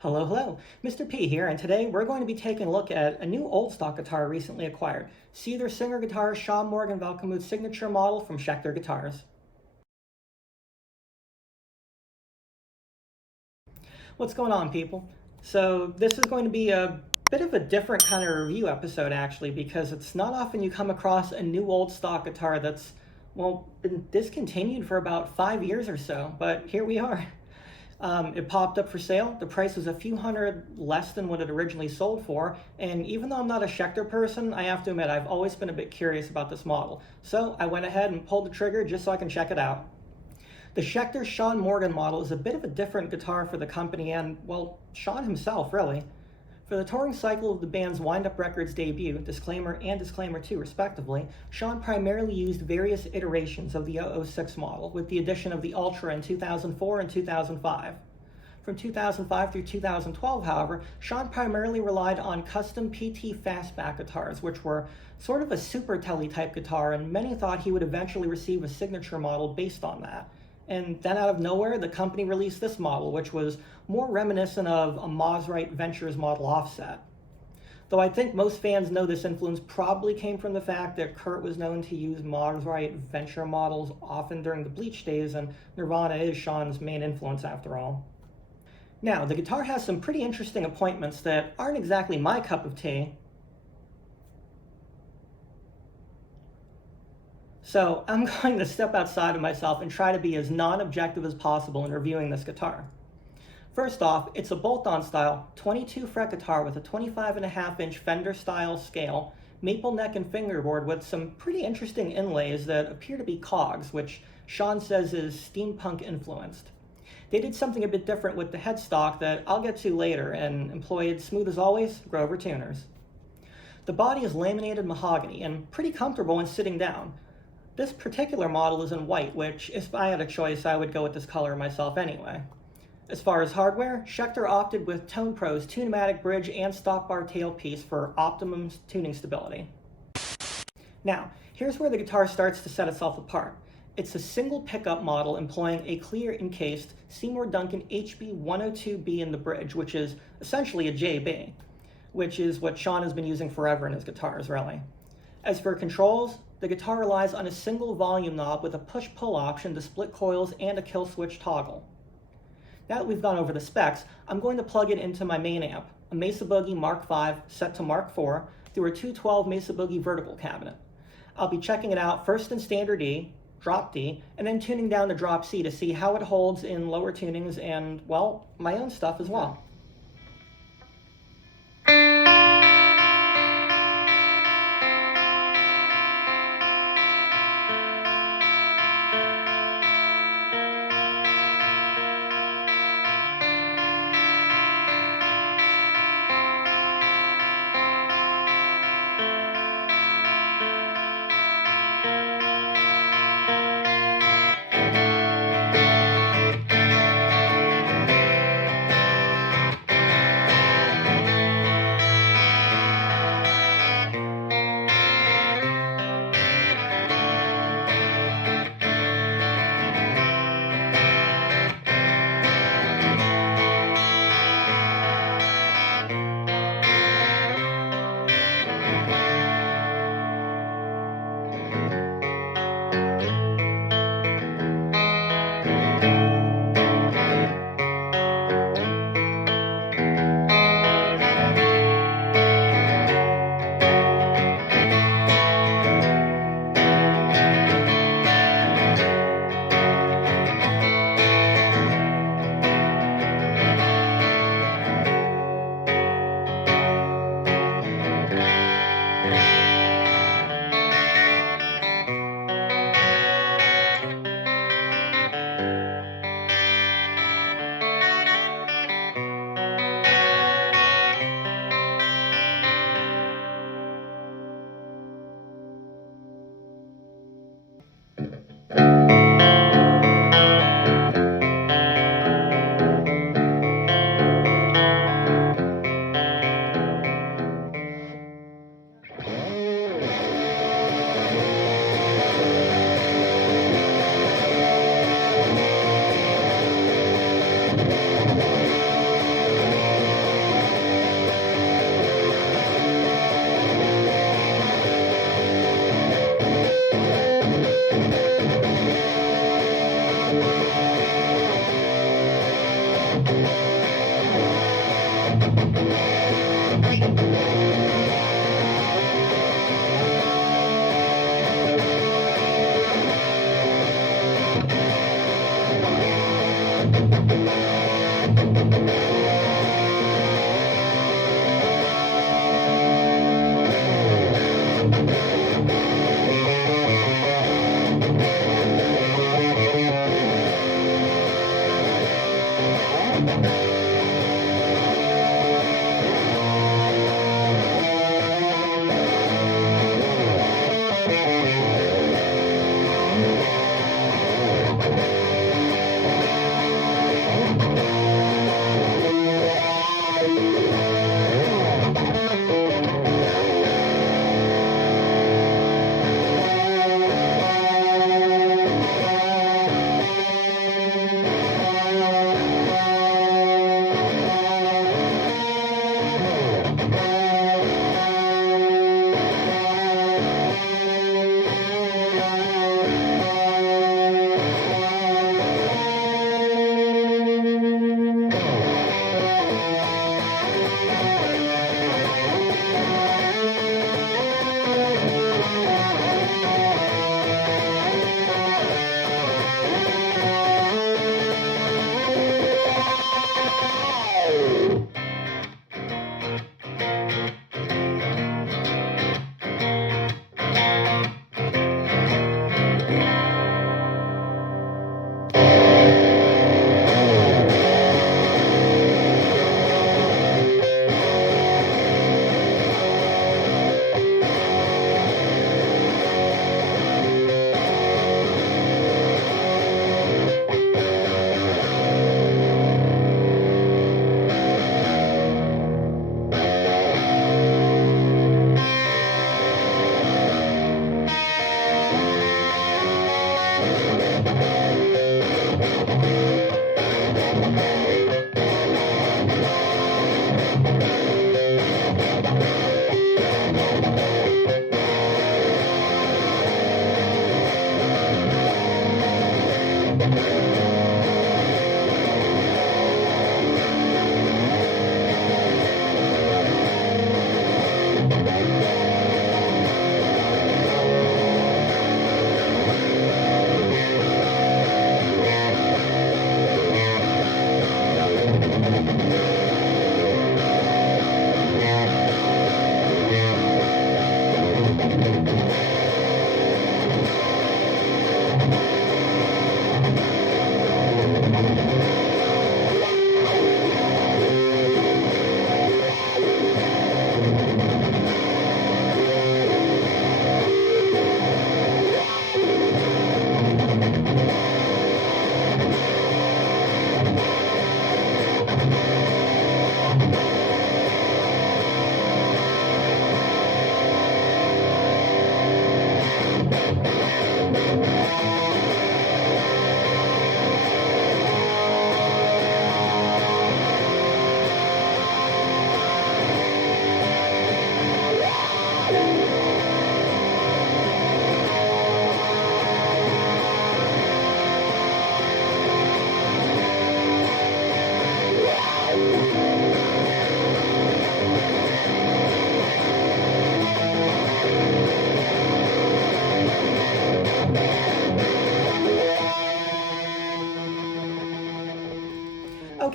Hello, hello. Mr. P here, and today we're going to be taking a look at a new old stock guitar recently acquired. Cedar Singer guitarist Shaun Morgan Valcamuth's signature model from Schecter Guitars. What's going on, people? So this is going to be a bit of a different kind of review episode, actually, because it's not often you come across a new old stock guitar that's, well, been discontinued for about 5 years or so, but here we are. It popped up for sale. The price was a few hundred less than what it originally sold for, and even though I'm not a Schecter person, I have to admit I've always been a bit curious about this model. So I went ahead and pulled the trigger just so I can check it out. The Schecter Shaun Morgan model is a bit of a different guitar for the company and, well, Shaun himself, really. For the touring cycle of the band's Wind Up Records debut, Disclaimer and Disclaimer 2 respectively, Shaun primarily used various iterations of the 006 model, with the addition of the Ultra in 2004 and 2005. From 2005 through 2012, however, Shaun primarily relied on custom PT fastback guitars, which were sort of a super telly type guitar, and many thought he would eventually receive a signature model based on that. And then out of nowhere, the company released this model, which was more reminiscent of a Maserite Ventures model offset. Though I think most fans know this influence probably came from the fact that Kurt was known to use Maserite Venture models often during the Bleach days, and Nirvana is Shaun's main influence after all. Now, the guitar has some pretty interesting appointments that aren't exactly my cup of tea. So I'm going to step outside of myself and try to be as non-objective as possible in reviewing this guitar. First off, it's a bolt-on style 22 fret guitar with a 25.5-inch Fender style scale, maple neck and fingerboard with some pretty interesting inlays that appear to be cogs, which Shaun says is steampunk influenced. They did something a bit different with the headstock that I'll get to later and employed, smooth as always, Grover tuners. The body is laminated mahogany and pretty comfortable when sitting down. This particular model is in white, which, if I had a choice, I would go with this color myself anyway. As far as hardware, Schecter opted with Tone Pro's Tune-O-Matic bridge and stop bar tailpiece for optimum tuning stability. Now, here's where the guitar starts to set itself apart. It's a single pickup model employing a clear encased Seymour Duncan HB102B in the bridge, which is essentially a JB, which is what Shaun has been using forever in his guitars, really. As for controls, the guitar relies on a single volume knob with a push-pull option to split coils and a kill switch toggle. Now that we've gone over the specs, I'm going to plug it into my main amp, a Mesa Boogie Mark V set to Mark IV through a 212 Mesa Boogie vertical cabinet. I'll be checking it out first in standard E, drop D, and then tuning down to drop C to see how it holds in lower tunings and, well, my own stuff as well.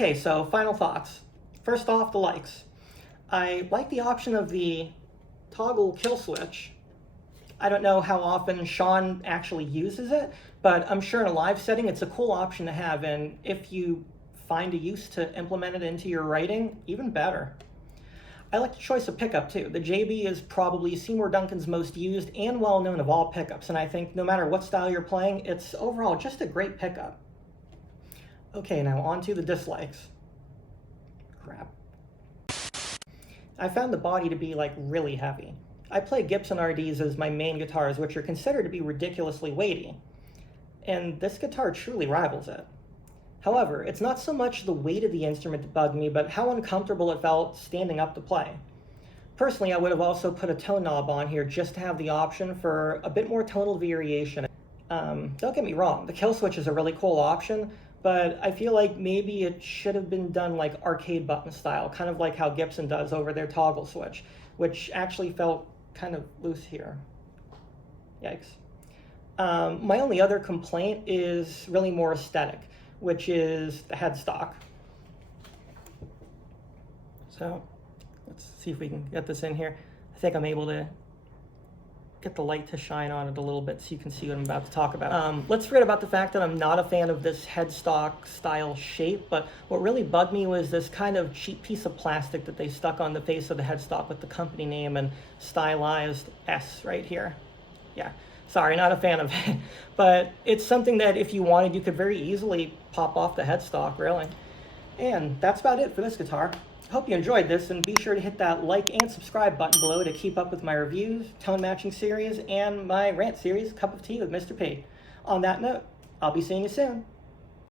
Okay, so final thoughts. First off, the likes. I like the option of the toggle kill switch. I don't know how often Shaun actually uses it, but I'm sure in a live setting it's a cool option to have, and if you find a use to implement it into your writing, even better. I like the choice of pickup too. The JB is probably Seymour Duncan's most used and well known of all pickups, and I think no matter what style you're playing, it's overall just a great pickup. Okay, now on to the dislikes. Crap. I found the body to be like really heavy. I play Gibson RDs as my main guitars, which are considered to be ridiculously weighty, and this guitar truly rivals it. However, it's not so much the weight of the instrument that bugged me, but how uncomfortable it felt standing up to play. Personally, I would have also put a tone knob on here just to have the option for a bit more tonal variation. Don't get me wrong, the kill switch is a really cool option, but I feel like maybe it should have been done like arcade button style, kind of like how Gibson does over their toggle switch, which actually felt kind of loose here. Yikes. My only other complaint is really more aesthetic, which is the headstock. So let's see if we can get this in here. I think I'm able to get the light to shine on it a little bit so you can see what I'm about to talk about. Let's forget about the fact that I'm not a fan of this headstock style shape, but what really bugged me was this kind of cheap piece of plastic that they stuck on the face of the headstock with the company name and stylized S right here. Yeah, sorry, not a fan of it, but it's something that if you wanted, you could very easily pop off the headstock, really. And that's about it for this guitar. Hope you enjoyed this, and be sure to hit that like and subscribe button below to keep up with my reviews, tone matching series, and my rant series, Cup of Tea with Mr. P. On that note, I'll be seeing you soon.